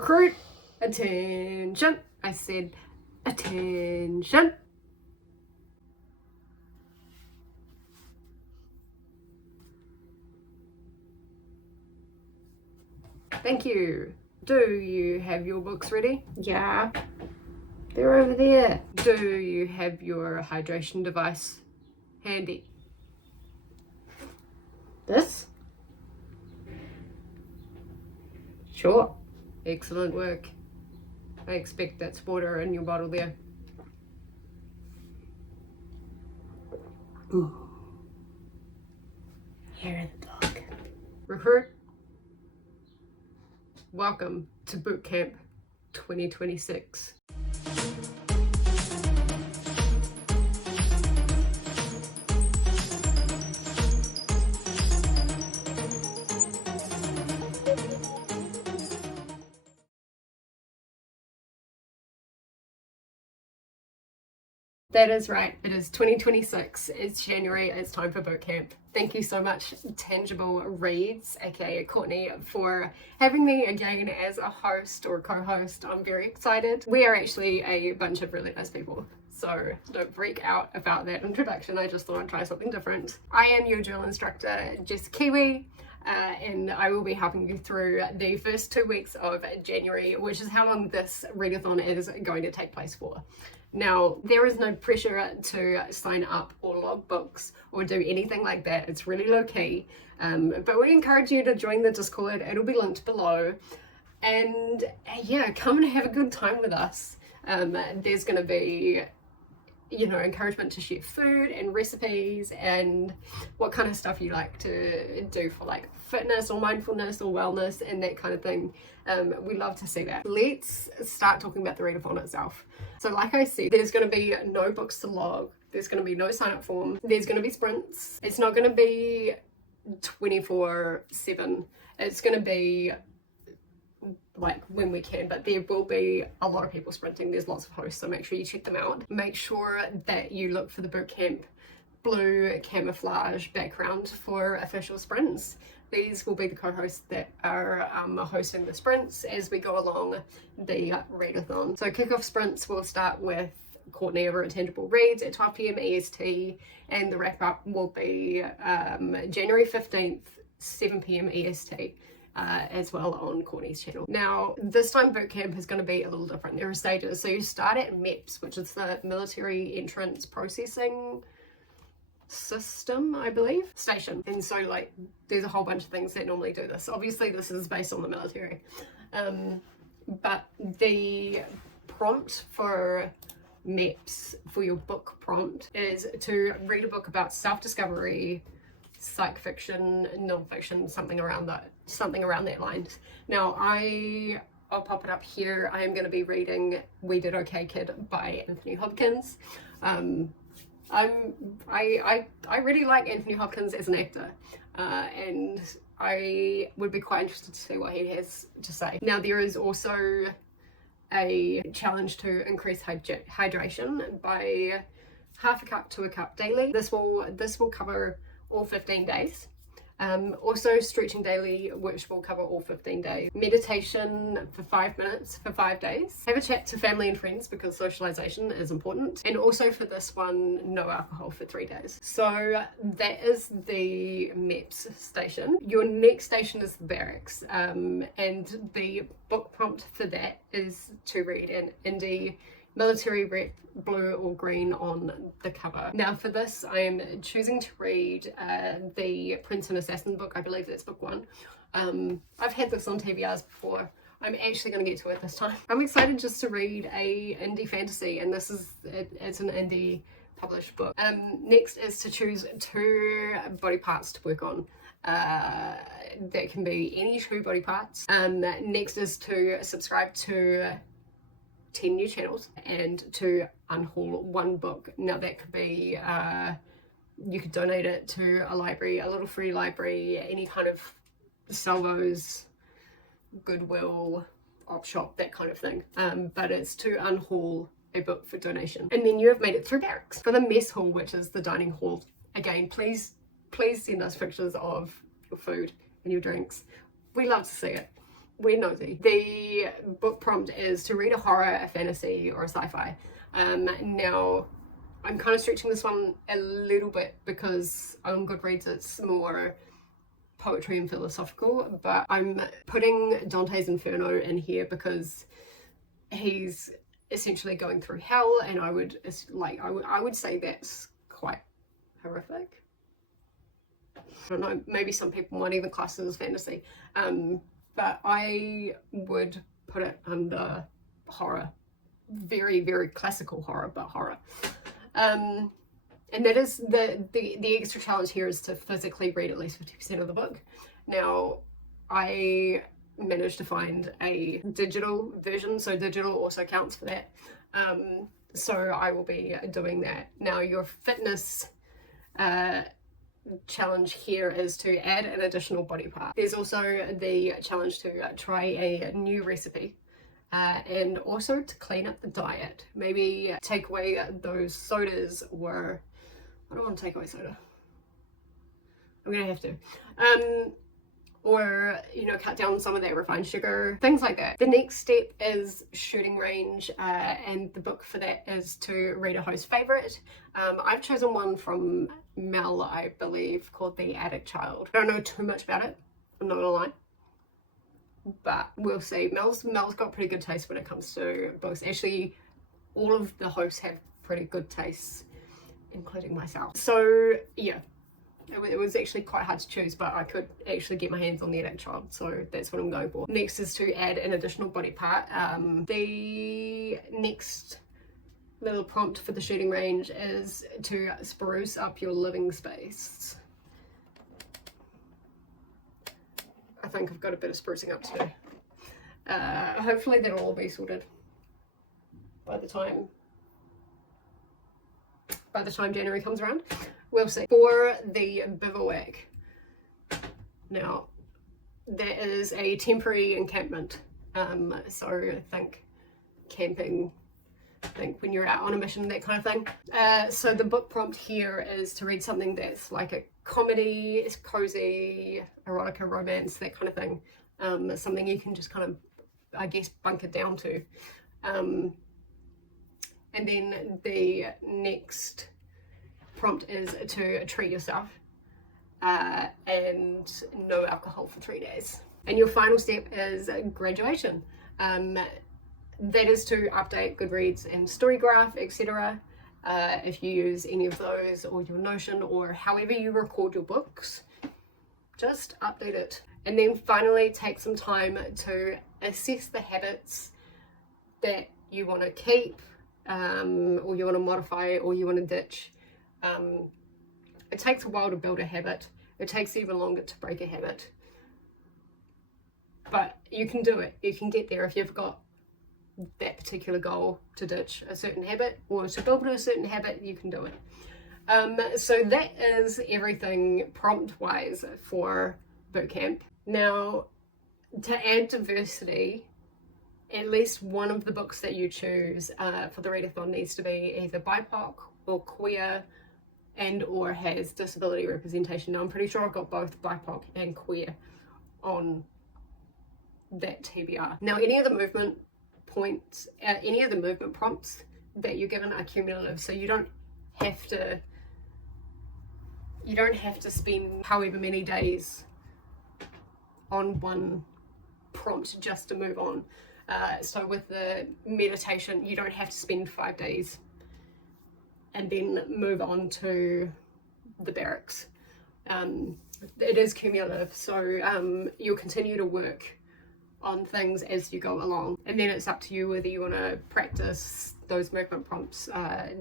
Recruit, attention. I said attention. Thank you. Do you have your books ready? Yeah, they're over there. Do you have your hydration device handy? This? Sure. Excellent work. I expect that's water in your bottle there. Ooh. Hair of the dog. Recruit, welcome to Bootcamp 2026. That is right. It is 2026. It's January. It's time for Bootcamp. Thank you so much, Tangible Reads, aka Courtney, for having me again as a host or co-host. I'm very excited. We are actually a bunch of really nice people, so don't freak out about that introduction. I just thought I'd try something different. I am your drill instructor, ThisKiwi. And I will be helping you through the first 2 weeks of January, which is how long this readathon is going to take place for. Now, there is no pressure to sign up or log books or do anything like that. It's really low key, but we encourage you to join the Discord. It'll be linked below, and yeah, come and have a good time with us. There's going to be, you know, encouragement to share food and recipes and what kind of stuff you like to do for like fitness or mindfulness or wellness and that kind of thing. We love to see that. Let's start talking about the readathon itself. So like I said, there's going to be no books to log. There's going to be no sign up form. There's going to be sprints. It's not going to be 24/7. It's going to be like when we can, but there will be a lot of people sprinting. There's lots of hosts, so make sure you check them out. Make sure that you look for the Bootcamp blue camouflage background for official sprints. These will be the co-hosts that are hosting the sprints as we go along the readathon. So kickoff sprints will start with Courtney over at Tangible Reads at 12 p.m. EST, and the wrap up will be January 15th, 7 p.m. EST. As well on Courtney's channel. Now, this time Bootcamp is going to be a little different. There are stages. So you start at MEPS, which is the Military Entrance Processing System, I believe, station. And so like there's a whole bunch of things that normally do this. Obviously this is based on the military. But the prompt for MEPS, for your book prompt, is to read a book about self-discovery, psych fiction, non-fiction, something around that lines. Now I'll pop it up here. I am going to be reading We Did Okay Kid by Anthony Hopkins. I really like Anthony Hopkins as an actor, and I would be quite interested to see what he has to say. Now there is also a challenge to increase hydration by half a cup to a cup daily. This will cover all 15 days. Also stretching daily, which will cover all 15 days. Meditation for 5 minutes for 5 days. Have a chat to family and friends because socialization is important. And also for this one, no alcohol for 3 days. So that is the MEPS station. Your next station is the barracks. And the book prompt for that is to read an indie military rep, blue or green on the cover. Now for this, I am choosing to read the Prince and Assassin book. I believe that's book 1. I've had this on TBRs before. I'm actually going to get to it this time. I'm excited just to read a indie fantasy, and it's an indie published book. Next is to choose 2 body parts to work on. That can be any 2 body parts. Next is to subscribe to 10 new channels and to unhaul 1 book. Now that could be, you could donate it to a library, a little free library, any kind of salvos, Goodwill, op shop, that kind of thing. But it's to unhaul a book for donation. And then you have made it through barracks. For the mess hall, which is the dining hall, again, please send us pictures of your food and your drinks. We love to see it. we're nosy. The book prompt is to read a horror, a fantasy, or a sci-fi. Now, I'm kind of stretching this one a little bit because on Goodreads it's more poetry and philosophical, but I'm putting Dante's Inferno in here because he's essentially going through hell, and I would say that's quite horrific. I don't know, maybe some people might even class it as fantasy, but I would put it under horror. Very, very classical horror, but horror. And that is the extra challenge here is to physically read at least 50% of the book. Now, I managed to find a digital version, so digital also counts for that. So I will be doing that. Now, your fitness challenge here is to add an additional body part. There's also the challenge to try a new recipe. And also to clean up the diet. Maybe take away those sodas, or I don't want to take away soda. I'm gonna have to. Or, you know, cut down some of that refined sugar, things like that. The next step is shooting range, and the book for that is to read a host favorite. I've chosen one from Mel, I believe, called The Addict Child. I don't know too much about it, I'm not gonna lie. But we'll see. Mel's got pretty good taste when it comes to books. Actually, all of the hosts have pretty good tastes, including myself. So yeah, it was actually quite hard to choose, but I could actually get my hands on The Addict Child, so that's what I'm going for. Next is to add an additional body part. The next little prompt for the shooting range is to spruce up your living space. I think I've got a bit of sprucing up to do. Hopefully that'll all be sorted by the time January comes around. We'll see. For the bivouac, now that is a temporary encampment. So think camping, think when you're out on a mission, that kind of thing. So the book prompt here is to read something that's like a comedy, it's cozy, erotica, romance, that kind of thing. Something you can just kind of, I guess, bunker down to. And then the next prompt is to treat yourself, and no alcohol for 3 days. And your final step is graduation. That is to update Goodreads and Storygraph, etc. If you use any of those, or your Notion, or however you record your books, just update it. And then finally take some time to assess the habits that you want to keep, or you want to modify, or you want to ditch. It takes a while to build a habit. It takes even longer to break a habit. But you can do it. You can get there if you've got that particular goal to ditch a certain habit or to build a certain habit. You can do it. So that is everything prompt-wise for Bootcamp. Now, to add diversity, at least one of the books that you choose for the readathon needs to be either BIPOC or queer, and or has disability representation. Now, I'm pretty sure I've got both BIPOC and queer on that TBR. Now, any of the movement prompts that you're given are cumulative, so you don't have to spend however many days on one prompt just to move on. So with the meditation, you don't have to spend 5 days and then move on to the barracks. It is cumulative, so you'll continue to work on things as you go along, and then it's up to you whether you want to practice those movement prompts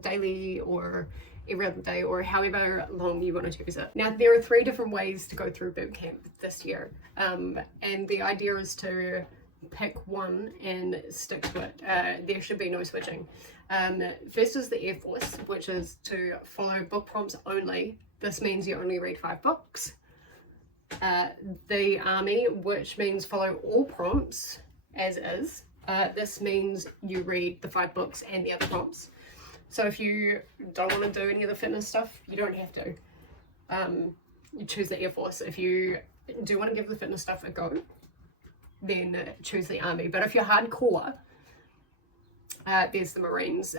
daily or every other day, or however long you want to choose it. Now, there are 3 different ways to go through Bootcamp this year, and the idea is to pick one and stick to it. There should be no switching. First is the Air Force, which is to follow book prompts only. This means you only read 5 books. The Army, which means follow all prompts as is. This means you read the 5 books and the other prompts. So if you don't want to do any of the fitness stuff, you don't have to. You choose the Air Force. If you do want to give the fitness stuff a go, then choose the army. But if you're hardcore, there's the Marines.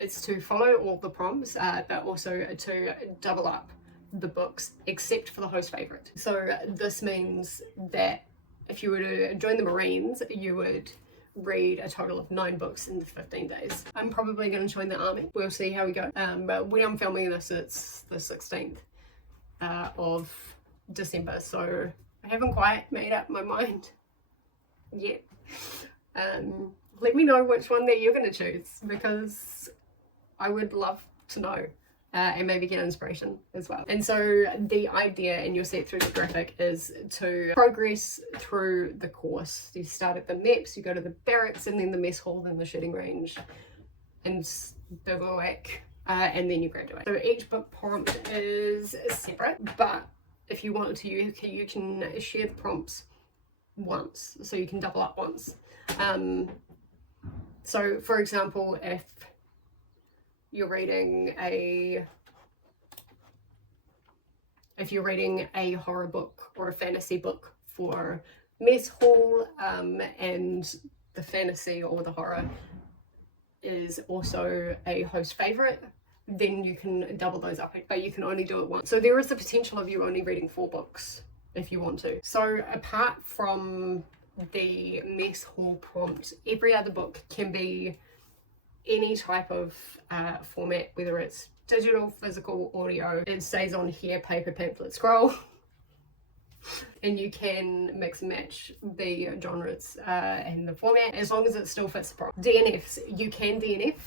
It's to follow all the prompts, but also to double up the books, except for the host favorite. So this means that if you were to join the Marines, you would read a total of 9 books in 15 days. I'm probably going to join the army. We'll see how we go. But when I'm filming this, it's the 16th of December, so I haven't quite made up my mind yet. Let me know which one that you're going to choose, because I would love to know. And maybe get inspiration as well. And so the idea, and you'll see it through the graphic, is to progress through the course. You start at the MEPS, you go to the barracks, and then the mess hall, then the shooting range, and bivouac, and then you graduate. So each book prompt is separate, but if you want to, you can share the prompts once, so you can double up once. So for example, if you're reading a horror book or a fantasy book for mess hall, and the fantasy or the horror is also a host favorite, then you can double those up, but you can only do it once. So there is the potential of you only reading 4 books if you want to. So apart from the mess hall prompt, every other book can be any type of format, whether it's digital, physical, audio. It stays on here: paper, pamphlet, scroll. And you can mix and match the genres and the format, as long as it still fits the prompt. DNFs, you can DNF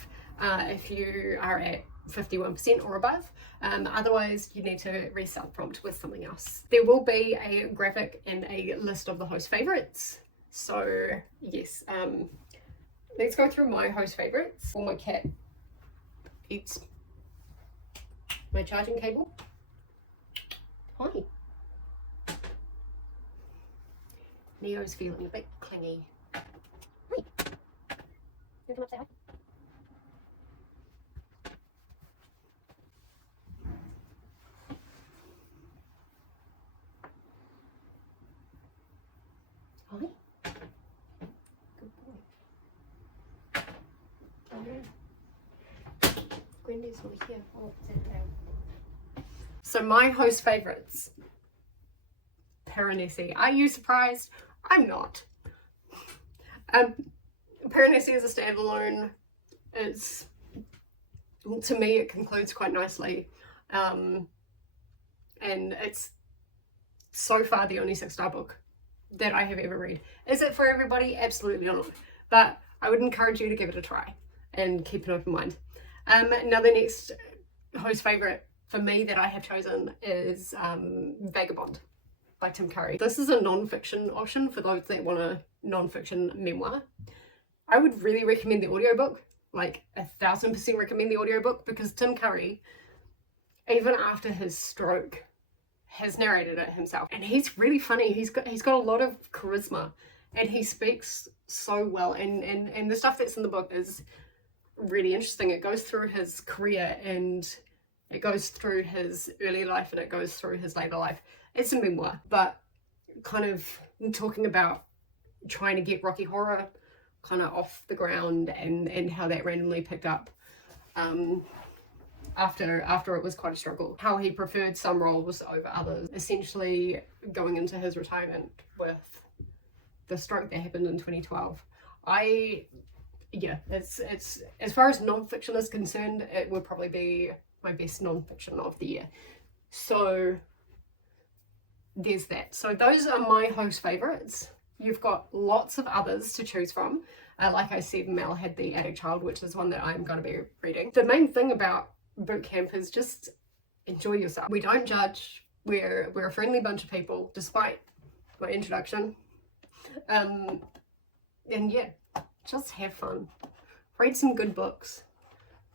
if you are at 51% or above. Otherwise, you need to restart the prompt with something else. There will be a graphic and a list of the host favorites. So yes, let's go through my host favorites. Or my cat eats my charging cable. Hi. Neo's feeling a bit clingy. Hi. You want to come up say hi? Hi. Good boy. Oh no. Grandy's not here. Oh, sit down. So my host favorites. Piranesi. Are you surprised? I'm not. Piranesi is a standalone. It's, to me, it concludes quite nicely. And it's so far the only 6-star book that I have ever read. Is it for everybody? Absolutely not. But I would encourage you to give it a try and keep an open mind. Now the next host favorite for me that I have chosen is Vagabond by Tim Curry. This is a non-fiction option for those that want a non-fiction memoir. I would really recommend the audiobook, like 1000% recommend the audiobook, because Tim Curry, even after his stroke, has narrated it himself, and he's really funny. He's got a lot of charisma, and he speaks so well, and the stuff that's in the book is really interesting. It goes through his career, and it goes through his early life, and it goes through his later life. It's a memoir, but kind of talking about trying to get Rocky Horror kind of off the ground, and how that randomly picked up after it was quite a struggle. How he preferred some roles over others, essentially going into his retirement with the stroke that happened in 2012. It's as far as non-fiction is concerned, it would probably be my best non-fiction of the year. So there's that. So those are my host favorites. You've got lots of others to choose from. Like I said, Mel had The Attic Child, which is one that I'm going to be reading. The main thing about boot camp is just enjoy yourself. We don't judge. We're a friendly bunch of people, despite my introduction. And yeah, just have fun. Read some good books.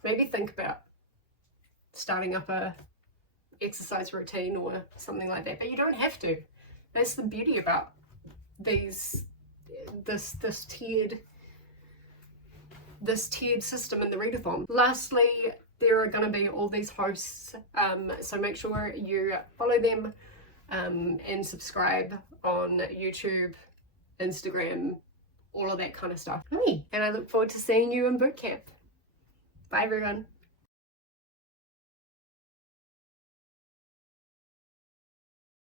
Maybe think about starting up a exercise routine or something like that, but you don't have to. That's the beauty about this tiered system in the readathon. Lastly, there are going to be all these hosts, so make sure you follow them and subscribe on YouTube Instagram, all of that kind of stuff. Hey, and I look forward to seeing you in boot camp. Bye everyone.